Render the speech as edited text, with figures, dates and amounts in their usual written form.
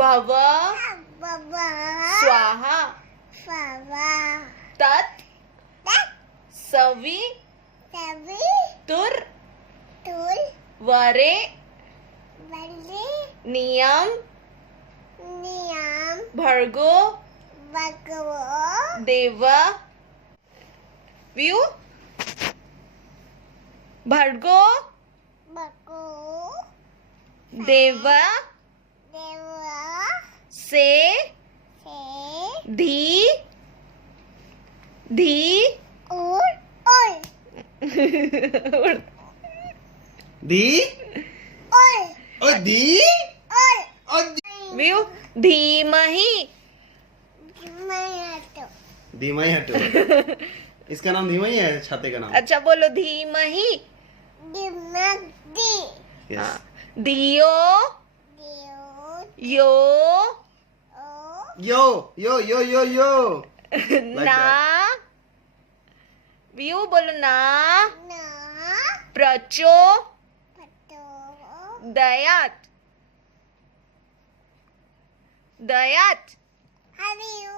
भव Baba. स्वाहा Baba. तत् सवि Tabi. तुर Tul. वरे Bali. नियम Niam. भर्गो Bagawo. देव व्यू भर्गो Baku. देव Dewa. से Se. धी धी Ul. Ul. दी Ul. और दी Ul. और व्यू धीमहि Mayato. धीमई हटो इसका नाम धीमई है छाते का नाम अच्छा बोलो धीमहि Dimagdi. Yes. दियो Dio. यो O. यो यो यो यो यो ना व्यू बोलो ना Na. प्रचो Pato. दयात दयात Have you?